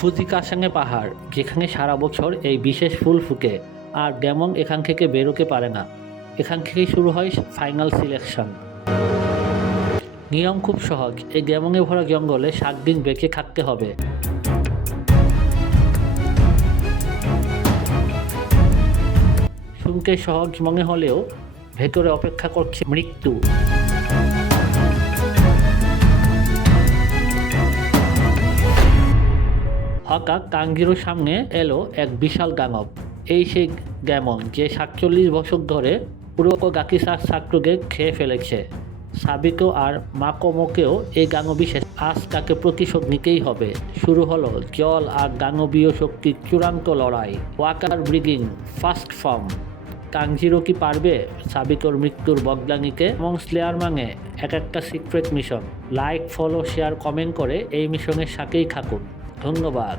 Fuji কাসাঙে পাহাড়, যেখানে সারা বছর এই বিশেষ ফুল ফুটে, আর গ্যামং এখান থেকে বেরোতে পারে না। এখান থেকেই শুরু হয় ফাইনাল সিলেকশন। নিয়ম খুব সহজ, এই গ্যামংয়ে ভরা জঙ্গলে 7 দিন বেঁচে থাকতে হবে। শুনতে সহজ মনে হলেও ভেতরে অপেক্ষা করছে মৃত্যু। হঠাৎ তানজিরোর সামনে এলো এক বিশাল দানব। এই সেই গ্যামং যে 47 বছর ধরে পুরো গাকিসার ছাত্রকে খেয়ে ফেলেছে। সাবিকো আর মাকোমোকেও এই দানবী শেষ, আজ তাকে প্রতিশোধ নিতেই হবে। শুরু হলো জল আর দানবীয় শক্তির চূড়ান্ত লড়াই। Water breathing first form. Tanjiro কি পারবে সাবিকোর মৃত্যুর বদলা নিতে? এবং স্লেয়ার মানে এক একটা secret mission. Like, follow, share, comment করে এই মিশনের সাথেই থাকুন। ধন্যবাদ।